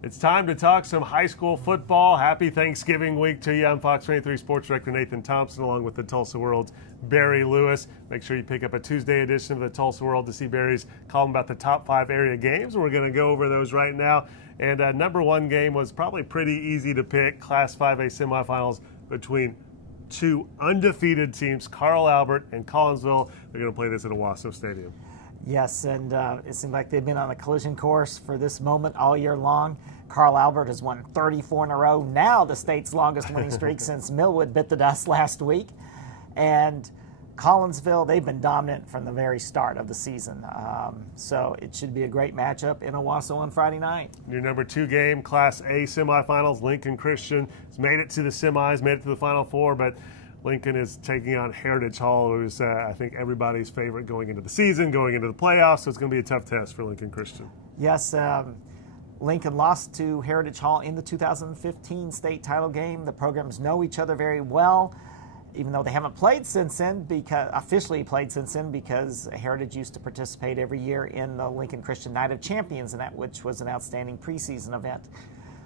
It's time to talk some high school football. Happy Thanksgiving week to you. I'm Fox 23 Sports Director Nathan Thompson, along with the Tulsa World's Barry Lewis. Make sure you pick up a Tuesday edition of the Tulsa World to see Barry's column about the top 5 area games. We're going to go over those right now. And number one game was probably pretty easy to pick. Class 5A semifinals between two undefeated teams, Carl Albert and Collinsville. They're going to play this at Owasso Stadium. Yes, and it seemed like they've been on a collision course for this moment all year long. Carl Albert has won 34 in a row, now the state's longest winning streak since Millwood bit the dust last week. And Collinsville, they've been dominant from the very start of the season. So it should be a great matchup in Owasso on Friday night. Your number 2 game, Class A semifinals, Lincoln Christian has made it to the semis, made it to the Final Four, but Lincoln is taking on Heritage Hall, who's, I think, everybody's favorite going into the season, going into the playoffs, so it's going to be a tough test for Lincoln Christian. Yes, Lincoln lost to Heritage Hall in the 2015 state title game. The programs know each other very well, even though they haven't played since then, officially played since then, because Heritage used to participate every year in the Lincoln Christian Night of Champions, which was an outstanding preseason event.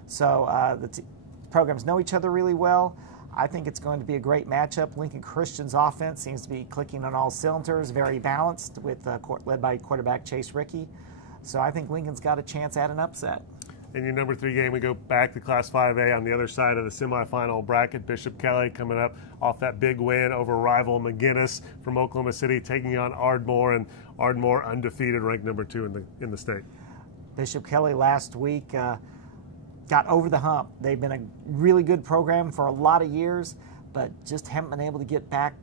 So the programs know each other really well. I think it's going to be a great matchup. Lincoln Christian's offense seems to be clicking on all cylinders, very balanced, with led by quarterback Chase Rickey. So I think Lincoln's got a chance at an upset. In your number 3 game, we go back to Class 5A on the other side of the semifinal bracket. Bishop Kelley coming up off that big win over rival McGinnis from Oklahoma City, taking on Ardmore, and Ardmore undefeated, ranked number 2 in the state. Bishop Kelley last week got over the hump. They've been a really good program for a lot of years, but just haven't been able to get back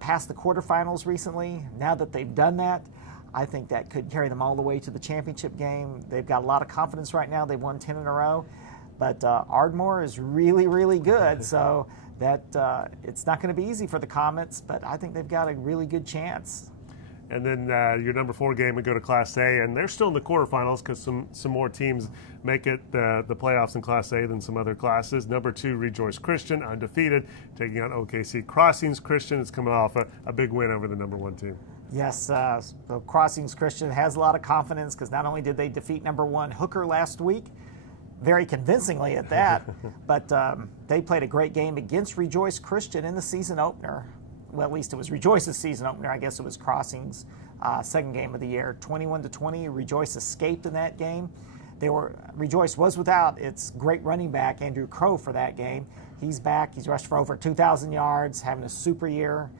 past the quarterfinals recently. Now that they've done that, I think that could carry them all the way to the championship game. They've got a lot of confidence right now. They've won 10 in a row. But Ardmore is really, really good, so that it's not going to be easy for the Comets, but I think they've got a really good chance. And then your number 4 game, we go to Class A, and they're still in the quarterfinals because some more teams make it the playoffs in Class A than some other classes. Number 2, Rejoice Christian, undefeated, taking on OKC Crossings Christian. It's coming off a big win over the number 1 team. Yes, so Crossings Christian has a lot of confidence because not only did they defeat number 1 Hooker last week, very convincingly at that, but they played a great game against Rejoice Christian in the season opener. Well, at least it was Rejoice's season opener. I guess it was Crossing's second game of the year. 21-20, Rejoice escaped in that game. Rejoice was without its great running back, Andrew Crow, for that game. He's back. He's rushed for over 2,000 yards, having a super year.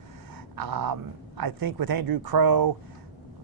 I think with Andrew Crow,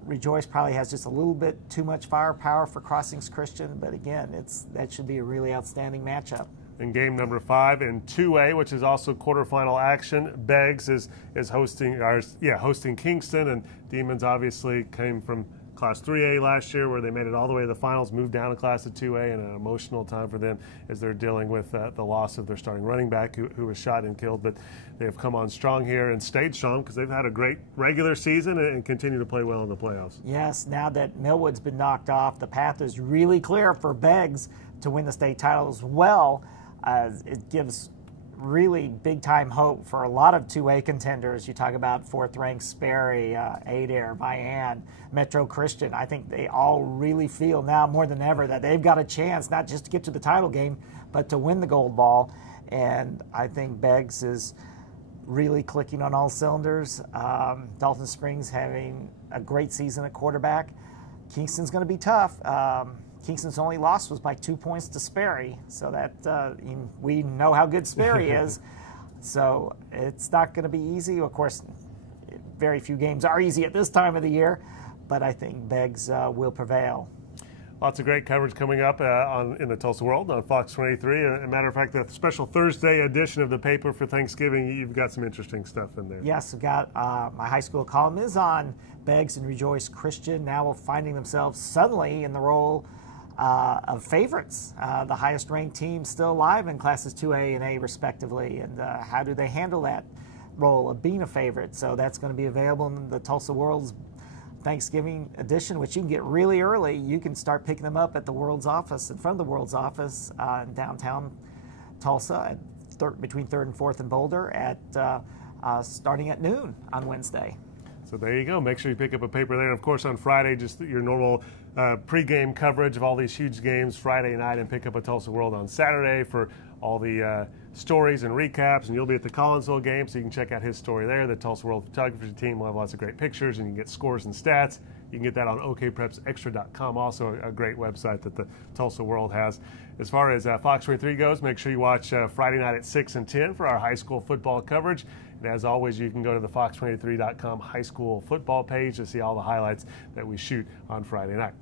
Rejoice probably has just a little bit too much firepower for Crossings Christian, but again, that should be a really outstanding matchup. In game number 5 in 2A, which is also quarterfinal action, Beggs is hosting Kingston, and Demons obviously came from Class 3A last year, where they made it all the way to the finals, moved down to Class 2A, and an emotional time for them as they're dealing with the loss of their starting running back who was shot and killed. But they have come on strong here and stayed strong because they've had a great regular season and continue to play well in the playoffs. Yes, now that Millwood's been knocked off, the path is really clear for Beggs to win the state title as well. It gives really big-time hope for a lot of 2A contenders. You talk about 4th-ranked Sperry, Adair, Vian, Metro Christian. I think they all really feel now more than ever that they've got a chance not just to get to the title game, but to win the gold ball. And I think Beggs is really clicking on all cylinders. Dalton Springs having a great season at quarterback. Kingston's going to be tough. Kingston's only loss was by 2 points to Sperry, so that we know how good Sperry is. So it's not going to be easy. Of course, very few games are easy at this time of the year, but I think Beggs will prevail. Lots of great coverage coming up in the Tulsa World on Fox 23. As a matter of fact, the special Thursday edition of the paper for Thanksgiving, you've got some interesting stuff in there. Yes, I've got my high school column is on Beggs and Rejoice Christian now finding themselves suddenly in the role of favorites, the highest-ranked team still alive in Classes 2A and A, respectively, and how do they handle that role of being a favorite? So that's going to be available in the Tulsa World's Thanksgiving edition, which you can get really early. You can start picking them up at the World's office, in front of the World's office in downtown Tulsa, between 3rd and 4th and Boulder, starting at noon on Wednesday. So there you go. Make sure you pick up a paper there. And, of course, on Friday, just your normal pregame coverage of all these huge games Friday night and pick up a Tulsa World on Saturday for all the stories and recaps. And you'll be at the Collinsville game, so you can check out his story there. The Tulsa World photography team will have lots of great pictures, and you can get scores and stats. You can get that on okprepsextra.com, also a great website that the Tulsa World has. As far as Fox 23 goes, make sure you watch Friday night at 6 and 10 for our high school football coverage. And as always, you can go to the fox23.com high school football page to see all the highlights that we shoot on Friday night.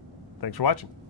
Thanks for watching.